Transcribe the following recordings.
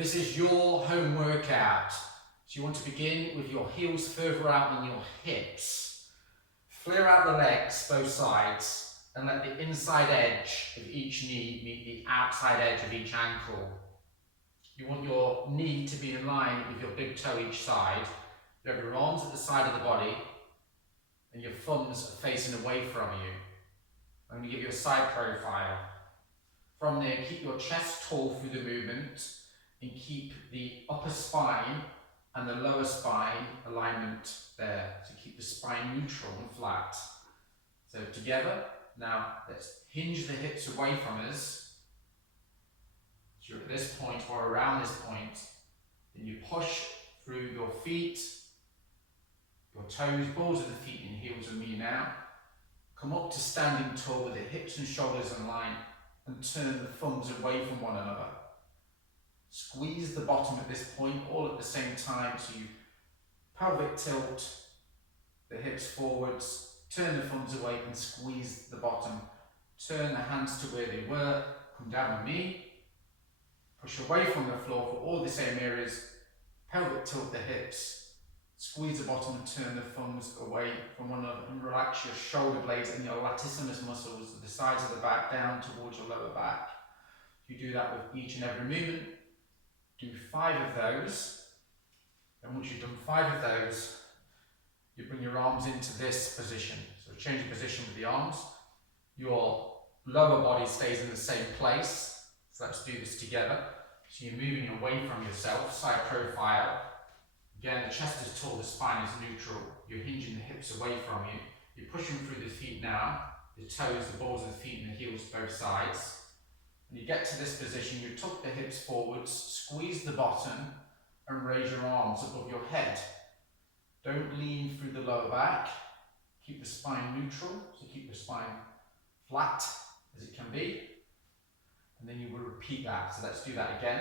This is your home workout. So you want to begin with your heels further out than your hips. Flare out the legs, both sides, and let the inside edge of each knee meet the outside edge of each ankle. You want your knee to be in line with your big toe each side. You have your arms at the side of the body, and your thumbs are facing away from you. I'm going to give you a side profile. From there, keep your chest tall through the movement, and keep the upper spine and the lower spine alignment there. So keep the spine neutral and flat. So together, now let's hinge the hips away from us. So you're at this point or around this point, then you push through your feet, your toes, balls of the feet and heels with me now. Come up to standing tall with the hips and shoulders in line and turn the thumbs away from one another. Squeeze the bottom at this point, all at the same time, so you pelvic tilt, the hips forwards, turn the thumbs away and squeeze the bottom. Turn the hands to where they were, come down with me, push away from the floor for all the same areas, pelvic tilt the hips, squeeze the bottom and turn the thumbs away from one another and relax your shoulder blades and your latissimus muscles at the sides of the back down towards your lower back. You do that with each and every movement. Do 5 of those, and once you've done 5 of those, you bring your arms into this position. So change the position with the arms. Your lower body stays in the same place. So let's do this together. So you're moving away from yourself, side profile. Again, the chest is tall, the spine is neutral. You're hinging the hips away from you. You're pushing through the feet now, the toes, the balls of the feet and the heels both sides. When you get to this position, you tuck the hips forwards, squeeze the bottom and raise your arms above your head. Don't lean through the lower back. Keep the spine neutral, so keep the spine flat as it can be. And then you will repeat that. So let's do that again.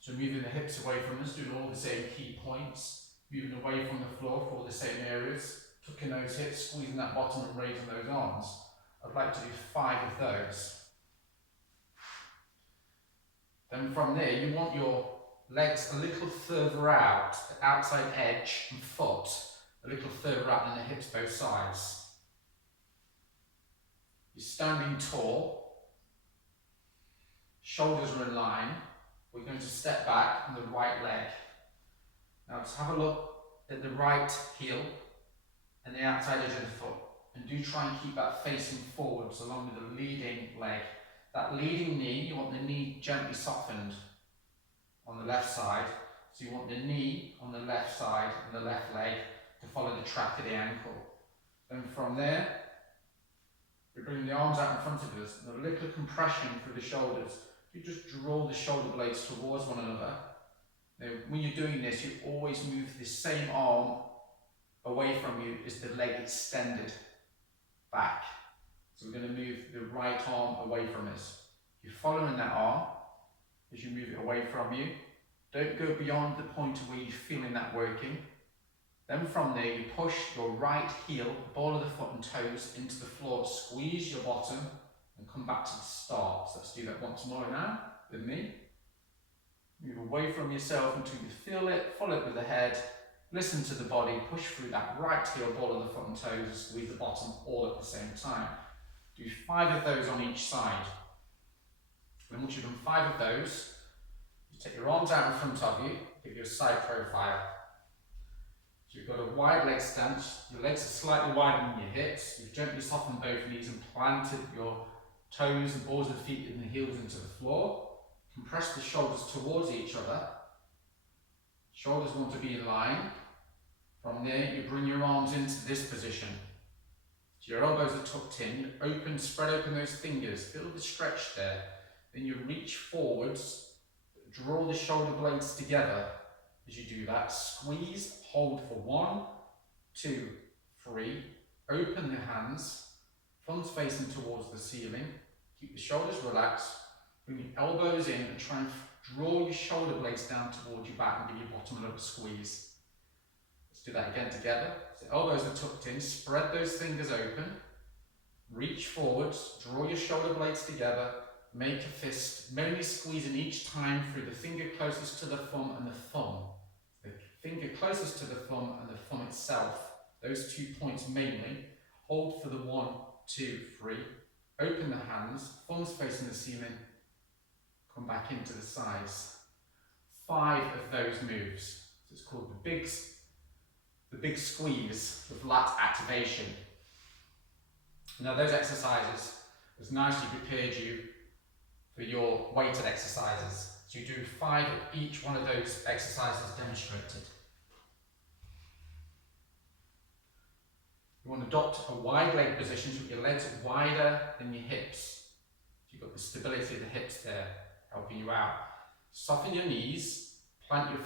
So moving the hips away from us, doing all the same key points. Moving away from the floor for all the same areas. Tucking those hips, squeezing that bottom and raising those arms. I'd like to do 5 of those. Then from there, you want your legs a little further out, the outside edge and foot a little further out than the hips both sides. You're standing tall, shoulders are in line. We're going to step back on the right leg. Now just have a look at the right heel and the outside edge of the foot, and do try and keep that facing forwards along with the leading leg. That leading knee, you want the knee gently softened on the left side. So you want the knee on the left side and the left leg to follow the track of the ankle. Then from there, we bring the arms out in front of us, and a little compression through the shoulders. You just draw the shoulder blades towards one another. Now, when you're doing this, you always move the same arm away from you as the leg extended back. So we're going to move the right arm away from us. You're following that arm as you move it away from you. Don't go beyond the point where you're feeling that working. Then from there, you push your right heel, the ball of the foot and toes into the floor. Squeeze your bottom and come back to the start. So let's do that once more now with me. Move away from yourself until you feel it. Follow it with the head. Listen to the body. Push through that right heel, ball of the foot and toes, and squeeze the bottom all at the same time. Do 5 of those on each side. And once you've done 5 of those, you take your arms out in front of you, give you a side profile. So you've got a wide leg stance, your legs are slightly wider than your hips, you've gently softened both knees and planted your toes and balls of the feet and the heels into the floor. Compress the shoulders towards each other. Shoulders want to be in line. From there, you bring your arms into this position. So your elbows are tucked in, open, spread open those fingers, feel the stretch there. Then you reach forwards, draw the shoulder blades together. As you do that, squeeze, hold for 1, 2, 3, open the hands, thumbs facing towards the ceiling, keep the shoulders relaxed, bring your elbows in and try and draw your shoulder blades down towards your back and give your bottom a little squeeze. Let's do that again together. So elbows are tucked in, spread those fingers open, reach forwards, draw your shoulder blades together, make a fist, mainly squeezing each time through the finger closest to the thumb and the thumb. The finger closest to the thumb and the thumb itself, those 2 points mainly. Hold for the 1, 2, 3. Open the hands, thumbs facing the ceiling, come back into the sides. 5 of those moves. So it's called the big squeeze with lat activation. Now those exercises has nicely prepared you for your weighted exercises. So you do 5 of each one of those exercises demonstrated. You want to adopt a wide leg position so your legs are wider than your hips. So you've got the stability of the hips there helping you out. Soften your knees,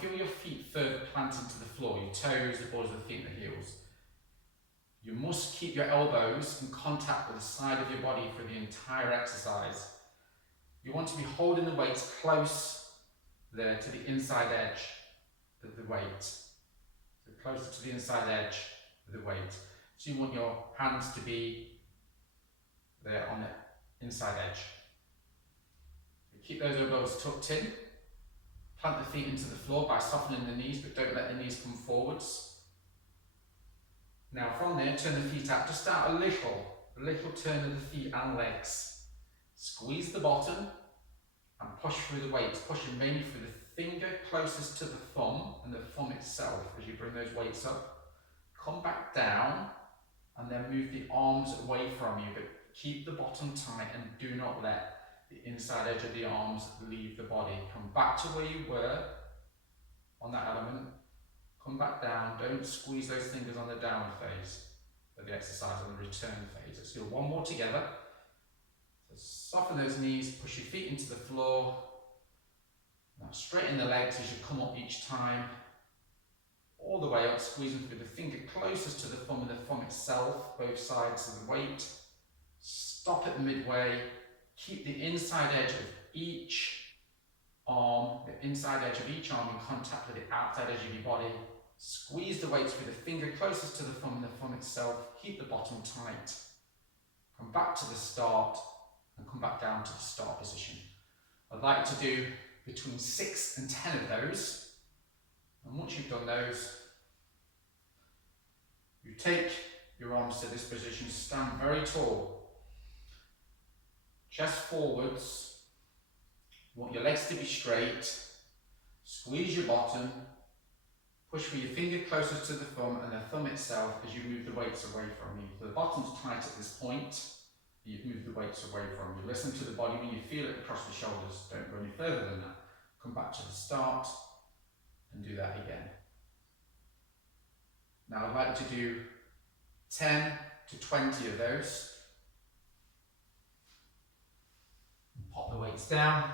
feel your feet further planted to the floor, your toes, the balls of the feet and the heels. You must keep your elbows in contact with the side of your body for the entire exercise. You want to be holding the weights close there to the inside edge of the weight. So closer to the inside edge of the weight. So you want your hands to be there on the inside edge. Keep those elbows tucked in. Plant the feet into the floor by softening the knees, but don't let the knees come forwards. Now from there, turn the feet out, just out a little turn of the feet and legs. Squeeze the bottom and push through the weights, pushing mainly through the finger closest to the thumb and the thumb itself as you bring those weights up. Come back down and then move the arms away from you, but keep the bottom tight and do not let the inside edge of the arms leave the body. Come back to where you were on that element. Come back down, don't squeeze those fingers on the downward phase of the exercise, on the return phase. Let's do one more together. So soften those knees, push your feet into the floor. Now straighten the legs as you come up each time. All the way up, squeezing through the finger closest to the thumb and the thumb itself, both sides of the weight. Stop at the midway. Keep the inside edge of each arm, the inside edge of each arm in contact with the outside edge of your body. Squeeze the weights with the finger closest to the thumb and the thumb itself. Keep the bottom tight. Come back to the start and come back down to the start position. I'd like to do between 6 and 10 of those. And once you've done those, you take your arms to this position, stand very tall. Chest forwards, you want your legs to be straight, squeeze your bottom, push with your finger closest to the thumb and the thumb itself as you move the weights away from you. So the bottom's tight at this point, you've moved the weights away from you. Listen to the body when you feel it across the shoulders, don't go any further than that. Come back to the start and do that again. Now I'd like to do 10 to 20 of those. Pop the weights down.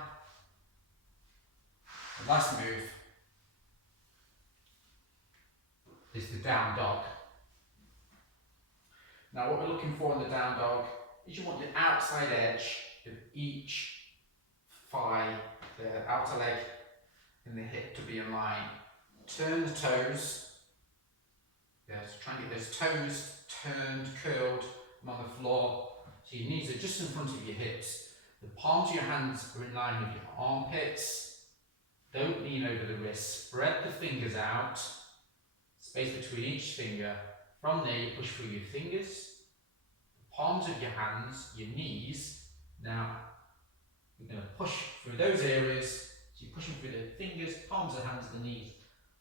The last move is the down dog. Now what we're looking for in the down dog is you want the outside edge of each thigh, the outer leg and the hip to be in line. Turn the toes. Yes, try and get those toes turned, curled on the floor. So your knees are just in front of your hips. The palms of your hands are in line with your armpits. Don't lean over the wrists. Spread the fingers out. Space between each finger. From there you push through your fingers, the palms of your hands, your knees. Now you're going to push through those areas. So you're pushing through the fingers, palms of the hands and the knees.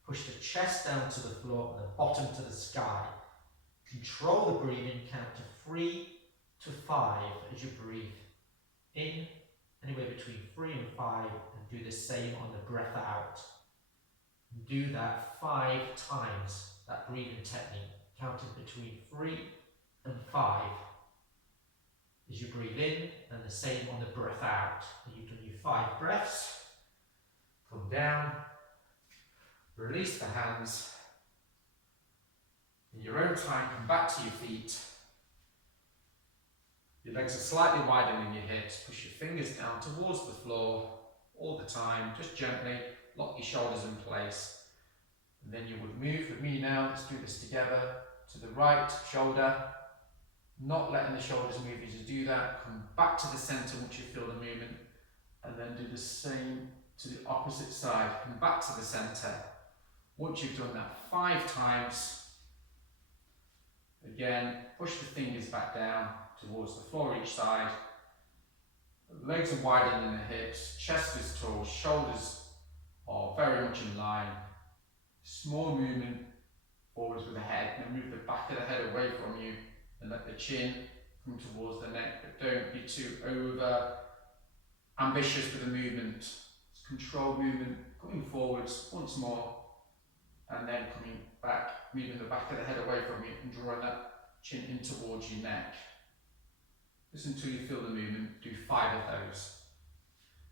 Push the chest down to the floor and the bottom to the sky. Control the breathing, count to 3 to 5 as you breathe in, anywhere between 3 and 5, and do the same on the breath out. Do that 5 times, that breathing technique, counting between 3 and 5 as you breathe in, and the same on the breath out. You've done your 5 breaths. Come down, release the hands. In your own time, come back to your feet. Your legs are slightly wider than your hips. Push your fingers down towards the floor all the time, just gently. Lock your shoulders in place. And then you would move with me now. Let's do this together. To the right shoulder, Not letting the shoulders move as you do that. Come back to the centre once you feel the movement, and then do the same to the opposite side. Come back to the centre. Once you've done that 5 times, again, push the fingers back down towards the floor each side. The legs are wider than the hips, chest is tall, shoulders are very much in line. Small movement forwards with the head, and then move the back of the head away from you and let the chin come towards the neck, but don't be too over ambitious with the movement. It's controlled movement, coming forwards once more, and then coming back, moving the back of the head away from you and drawing that chin in towards your neck. Just until you feel the movement. Do 5 of those.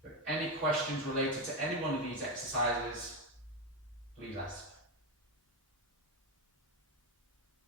If any questions related to any one of these exercises, please ask.